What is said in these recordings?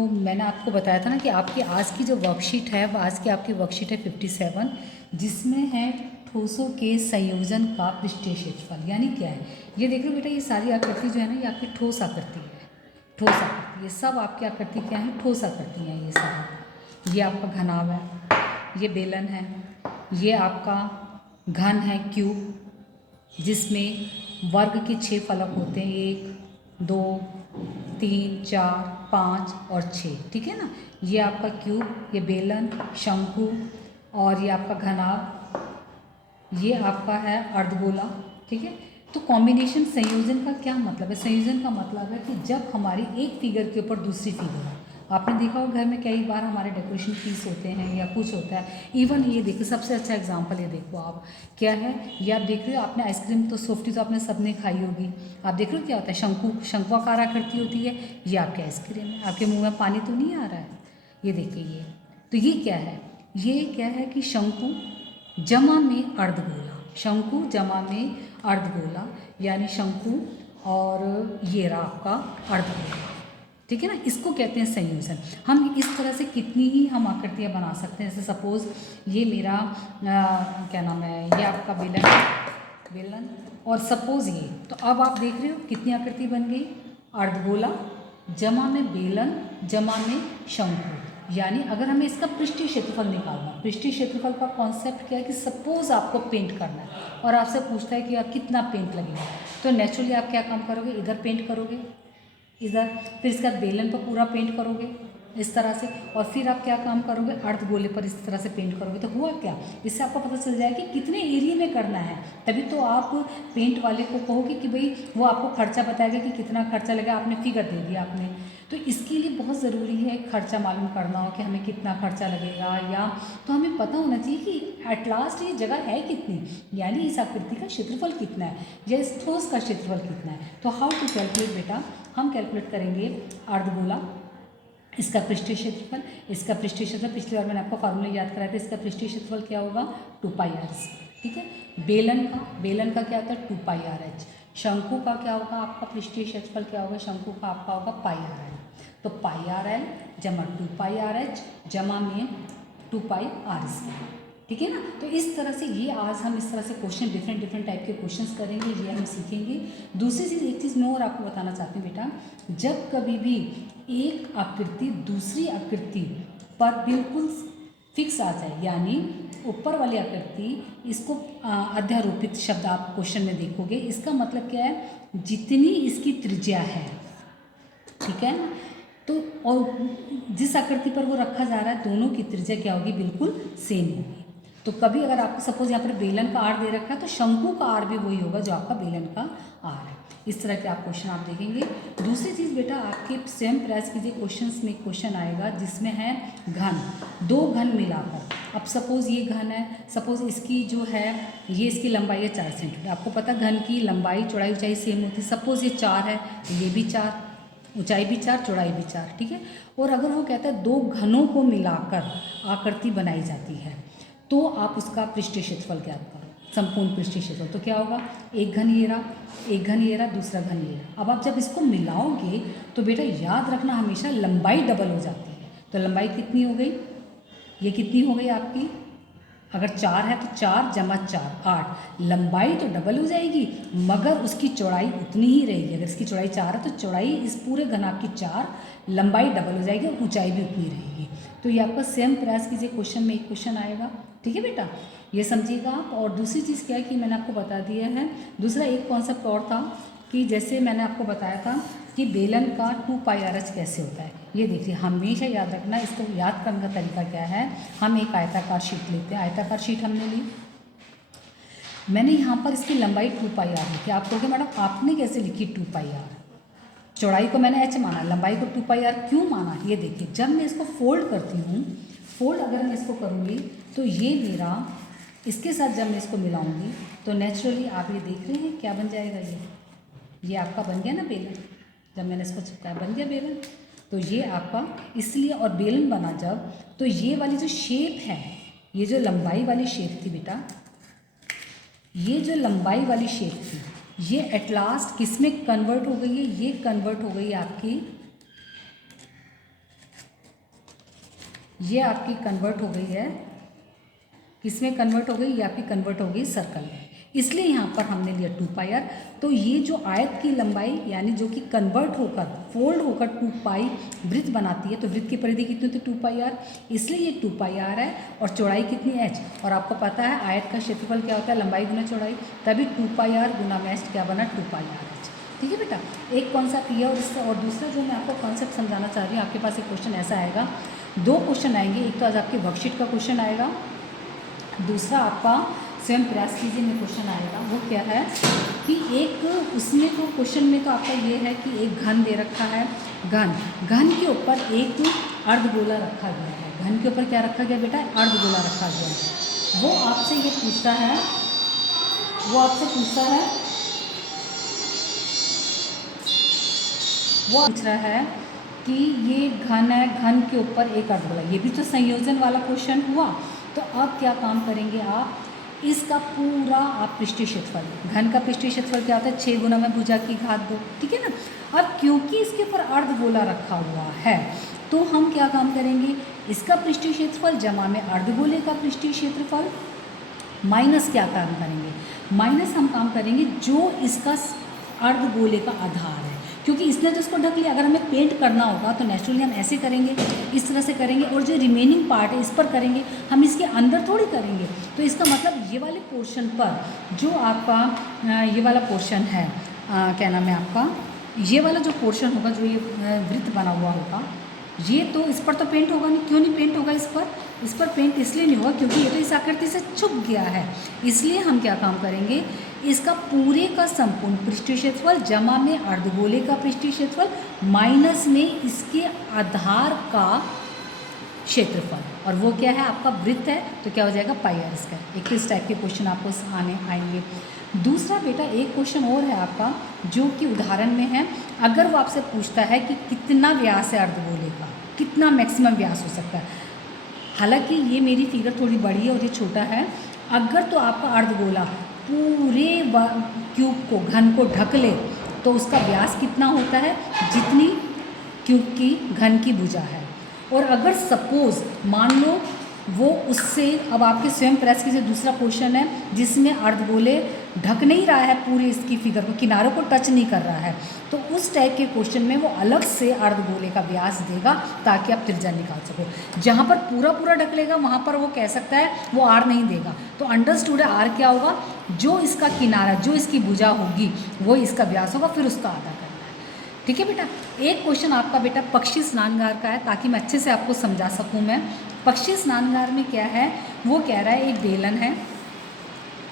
मैंने आपको बताया था ना कि आपकी आज की जो वर्कशीट है, वो आज की आपकी वर्कशीट है 57, जिसमें है ठोसों के संयोजन का पृष्ठीय क्षेत्रफल। यानी क्या है, ये देख लो बेटा, ये सारी आकृति जो है ना, ये आपकी ठोस आकृति है। ठोस आकृति, ये सब आपकी आकृति क्या है, ठोस आकृति हैं ये सब। ये आपका घनाभ है, ये बेलन है, ये आपका घन है क्यूब, जिसमें वर्ग के 6 फलक होते हैं, 1 2 3 4 5 और 6, ठीक है ना। ये आपका क्यूब, ये बेलन, शंकु, और ये आपका घनाभ, ये आपका है अर्धगोला, ठीक है। तो कॉम्बिनेशन संयोजन का क्या मतलब है, संयोजन का मतलब है कि जब हमारी एक फिगर के ऊपर दूसरी फिगर है, आपने देखा होगा घर में कई बार हमारे डेकोरेशन पीस होते हैं या कुछ होता है। इवन ये देखिए, सबसे अच्छा एग्जांपल ये देखो आप, क्या है ये आप देख रहे हो, आपने आइसक्रीम तो सॉफ्टी तो आपने सबने खाई होगी। आप देख रहे हो क्या होता है, शंकुआकार आकृति होती है, ये आपकी आइसक्रीम है। आपके मुँह में पानी तो नहीं आ रहा है, ये देखिए ये। तो ये क्या है, ये क्या है कि शंकु जमा में अर्धगोला, शंकु जमा में अर्धगोला, यानी शंकु और ये रहा आपका अर्धगोला, ठीक है ना। इसको कहते हैं संयोजन। हम इस तरह से कितनी ही हम आकृतियाँ बना सकते हैं। जैसे सपोज ये मेरा क्या नाम है, ये आपका बेलन, और सपोज ये, तो अब आप देख रहे हो कितनी आकृति बन गई, अर्धगोला जमा में बेलन जमा में शंकु। यानी अगर हमें इसका पृष्ठीय क्षेत्रफल निकालना, पृष्ठीय क्षेत्रफल का कॉन्सेप्ट क्या है कि सपोज आपको पेंट करना है और आपसे पूछता है कि आप कितना पेंट लगेगा, तो नेचुरली आप क्या काम करोगे, इधर पेंट करोगे, इधर, फिर इसका बेलन पर पूरा पेंट करोगे इस तरह से, और फिर आप क्या काम करोगे, अर्धगोले पर इस तरह से पेंट करोगे। तो हुआ क्या, इससे आपको पता चल जाएगा कि कितने एरिया में करना है। तभी तो आप पेंट वाले को कहोगे कि भाई वो आपको खर्चा बताएगा कि कितना खर्चा लगेगा, आपने फिगर दे दिया आपने। तो इसके लिए बहुत ज़रूरी है खर्चा मालूम करना हो कि हमें कितना खर्चा लगेगा, या तो हमें पता होना चाहिए कि एट लास्ट ये जगह है कितनी, यानी इस आकृति का क्षेत्रफल कितना है या इस ठोस का क्षेत्रफल कितना है। तो हाउ टू कैलकुलेट बेटा, हम कैलकुलेट करेंगे अर्धगोला, इसका पृष्ठीय क्षेत्रफल, इसका पृष्ठीय क्षेत्रफल पिछली बार मैंने आपको फार्मूला याद कराया था, इसका पृष्ठीय क्षेत्रफल क्या होगा 2πr, ठीक है। बेलन का क्या होता है 2πrh। शंकु का क्या होगा, आपका पृष्ठीय क्षेत्रफल क्या होगा, शंकु का आपका होगा πrl। तो πrl जमा 2πrh जमा में 2πr², ठीक है ना। तो इस तरह से ये आज हम इस तरह से क्वेश्चन डिफरेंट टाइप के क्वेश्चंस करेंगे, ये हम सीखेंगे। दूसरी चीज़, एक चीज़ मैं और आपको बताना चाहती हूँ बेटा, जब कभी भी एक आकृति दूसरी आकृति पर बिल्कुल फिक्स आ जाए, यानी ऊपर वाली आकृति, इसको अध्यारोपित शब्द आप क्वेश्चन में देखोगे, इसका मतलब क्या है, जितनी इसकी त्रिज्या है, ठीक है ना, तो और जिस आकृति पर वो रखा जा रहा है दोनों की त्रिज्या क्या होगी, बिल्कुल सेम होगी। तो कभी अगर आपको सपोज यहाँ पर बेलन का आर दे रखा है तो शंकु का आर भी वही होगा जो आपका बेलन का आर है। इस तरह के आप क्वेश्चन आप देखेंगे। दूसरी चीज़ बेटा, आपके स्वयं प्रयास कीजिए, क्वेश्चंस में क्वेश्चन आएगा जिसमें है घन, दो घन मिलाकर। अब सपोज ये घन है, सपोज इसकी जो है ये इसकी लंबाई है 4 सेंटीमीटर। आपको पता घन की लंबाई चौड़ाई ऊंचाई सेम होती है। सपोज ये 4 है, ये भी 4, ऊंचाई भी 4 चौड़ाई भी 4, ठीक है। और अगर वो कहता है दो घनों को मिलाकर आकृति बनाई जाती है, तो आप उसका पृष्ठीय क्षेत्रफल ज्ञात करो, संपूर्ण पृष्ठीय क्षेत्रफल। तो क्या होगा, एक घन ये रहा, एक घन ये रहा, दूसरा घन ये रहा। अब आप जब इसको मिलाओगे तो बेटा याद रखना हमेशा लंबाई डबल हो जाती है। तो लंबाई कितनी हो गई, ये कितनी हो गई आपकी, अगर 4 है तो 4 जमा 4 8, लंबाई तो डबल हो जाएगी मगर उसकी चौड़ाई उतनी ही रहेगी। अगर इसकी चौड़ाई 4 है तो चौड़ाई इस पूरे घनाभ की 4, लंबाई डबल हो जाएगी और ऊंचाई भी उतनी रहेगी। तो ये आपका स्वयं प्रयास कीजिए, क्वेश्चन में एक क्वेश्चन आएगा, ठीक है बेटा, ये समझिएगा आप। और दूसरी चीज़ क्या है कि मैंने आपको बता दिया है, दूसरा एक कॉन्सेप्ट और था कि जैसे मैंने आपको बताया था कि बेलन का 2πrh कैसे होता है। ये देखिए, हमेशा याद रखना, इसको याद करने का तरीका क्या है, हम एक आयताकार शीट लेते हैं, आयताकार शीट हमने ली, मैंने यहाँ पर इसकी लंबाई 2πr लिखी। आप कहोगे मैडम आपने कैसे लिखी 2πr, चौड़ाई को मैंने h माना, लंबाई को 2πr क्यों माना। ये देखिए, जब मैं इसको फोल्ड करती हूँ, फोल्ड अगर मैं इसको करूँगी तो ये मेरा, इसके साथ जब मैं इसको मिलाऊंगी तो नेचुरली आप ये देख रहे हैं क्या बन जाएगा, ये आपका बन गया ना बेलन। जब मैंने इसको चिपकाया बन गया बेलन। तो ये आपका इसलिए, और बेलन बना जब, तो ये वाली जो शेप है, ये जो लंबाई वाली शेप थी बेटा, ये जो लंबाई वाली शेप थी, ये एट लास्ट किस में कन्वर्ट हो गई है, ये कन्वर्ट हो गई आपकी ये आपकी कन्वर्ट हो गई है, किसमें कन्वर्ट हो गई, ये आपकी कन्वर्ट हो गई सर्कल में, इसलिए यहाँ पर हमने लिया 2πr। तो ये जो आयत की लंबाई यानी जो कि कन्वर्ट होकर फोल्ड होकर 2π वृत्त बनाती है, तो वृत्त की परिधि कितनी होती है 2πr, इसलिए ये 2πr है। और चौड़ाई कितनी h, और आपको पता है आयत का क्षेत्रफल क्या होता है, लंबाई गुना चौड़ाई, तभी 2πr गुना में h क्या बना 2πrh। ठीक है बेटा, एक कॉन्सेप्ट ये और दूसरा जो मैं आपको कॉन्सेप्ट समझाना चाह रही हूँ, आपके पास एक क्वेश्चन ऐसा आएगा, दो क्वेश्चन आएंगे, एक तो आज आपके वर्कशीट का क्वेश्चन आएगा, दूसरा आपका स्वयं प्रयास कीजिए में क्वेश्चन आएगा। वो क्या है कि एक उसमें तो क्वेश्चन में तो आपका ये है कि एक घन दे रखा है, घन के ऊपर एक अर्धगोला रखा गया है, घन के ऊपर क्या रखा गया बेटा, अर्धगोला रखा गया है। वो आपसे ये पूछता है, वो आपसे पूछ रहा है कि ये घन है, घन के ऊपर एक अर्धगोला, ये भी तो संयोजन वाला क्वेश्चन हुआ। तो अब क्या काम करेंगे आप, इसका पूरा आप पृष्ठीय क्षेत्रफल, घन का पृष्ठीय क्षेत्रफल क्या होता है 6 गुना में भुजा की घात 2, ठीक है ना। अब क्योंकि इसके ऊपर अर्धगोला रखा हुआ है, तो हम क्या काम करेंगे, इसका पृष्ठीय क्षेत्रफल जमा में अर्धगोले का पृष्ठीय क्षेत्रफल माइनस क्या काम करेंगे, माइनस हम काम करेंगे जो इसका अर्धगोले का आधार है, क्योंकि इसने तो इसको ढक लिया। अगर हमें पेंट करना होगा तो नेचुरली हम ऐसे करेंगे, इस तरह से करेंगे, और जो रिमेनिंग पार्ट है इस पर करेंगे, हम इसके अंदर थोड़ी करेंगे। तो इसका मतलब ये वाले पोर्शन पर जो आपका ये वाला पोर्शन है, क्या नाम है आपका, ये वाला जो पोर्शन होगा, जो ये वृत्त बना हुआ होगा, ये तो इस पर तो पेंट होगा नहीं। क्यों नहीं पेंट होगा इस पर पेंट इसलिए नहीं होगा क्योंकि ये तो इस आकृति से छुप गया है। इसलिए हम क्या काम करेंगे, इसका पूरे का संपूर्ण पृष्ठीय क्षेत्रफल जमा में अर्धगोले का पृष्ठीय क्षेत्रफल माइनस में इसके आधार का क्षेत्रफल, और वो क्या है आपका वृत्त है, तो क्या हो जाएगा πr²। एक इस टाइप के क्वेश्चन आपको आएंगे। दूसरा बेटा एक क्वेश्चन और है आपका जो कि उदाहरण में है, अगर वो आपसे पूछता है कि कितना व्यास है अर्धगोले का, कितना मैक्सिमम व्यास हो सकता है। हालांकि ये मेरी फिगर थोड़ी बड़ी है और ये छोटा है, अगर तो आपका अर्धगोला पूरे क्यूब को, घन को ढक ले, तो उसका व्यास कितना होता है, जितनी क्यूब की घन की भुजा है। और अगर सपोज मान लो वो उससे, अब आपके स्वयं प्रयास की जो दूसरा क्वेश्चन है जिसमें अर्धगोले ढक नहीं रहा है पूरी इसकी फिगर को, किनारों को टच नहीं कर रहा है, तो उस टाइप के क्वेश्चन में वो अलग से अर्धगोले का व्यास देगा ताकि आप त्रिज्या निकाल सको। जहाँ पर पूरा ढक लेगा वहाँ पर वो कह सकता है वो आर नहीं देगा। तो अंडरस्टूड है आर क्या होगा, जो इसका किनारा, जो इसकी भुजा होगी वो इसका व्यास होगा, फिर उसका आधा करना है। ठीक है बेटा। एक क्वेश्चन आपका बेटा पक्षी स्नानगार का है, ताकि मैं अच्छे से आपको समझा सकूँ। मैं पक्षी स्नानगार में क्या है, वो कह रहा है एक बेलन है,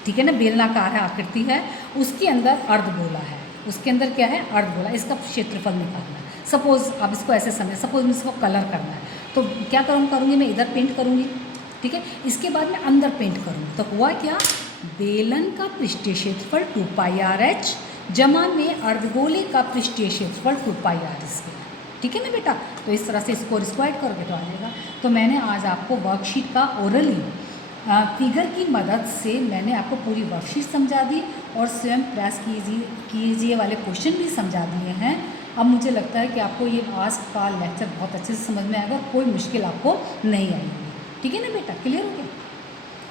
ठीक है ना, बेलनाकार है, आकृति है, उसके अंदर अर्धगोला है, उसके अंदर क्या है अर्धगोला, इसका क्षेत्रफल निकालना है। सपोज आप इसको ऐसे समझ, सपोज इसको कलर करना है, तो क्या करूँगी मैं इधर पेंट करूँगी, ठीक है, इसके बाद मैं अंदर पेंट करूँगी। तो हुआ क्या, बेलन का पृष्ठीय क्षेत्रफल 2πrh जमा में अर्धगोले का पृष्ठीय क्षेत्रफल 2πr²। ठीक है ना बेटा। तो इस तरह से इसको स्क्वायर करोगे तो आ जाएगा। तो मैंने आज आपको वर्कशीट का ओरली फिगर की मदद से मैंने आपको पूरी वर्कशीट समझा दी और स्वयं प्रयास कीजिए वाले क्वेश्चन भी समझा दिए हैं। अब मुझे लगता है कि आपको ये आज का लेक्चर बहुत अच्छे से समझ में आएगा और कोई मुश्किल आपको नहीं आएगी। ठीक है ना बेटा, क्लियर हो गया।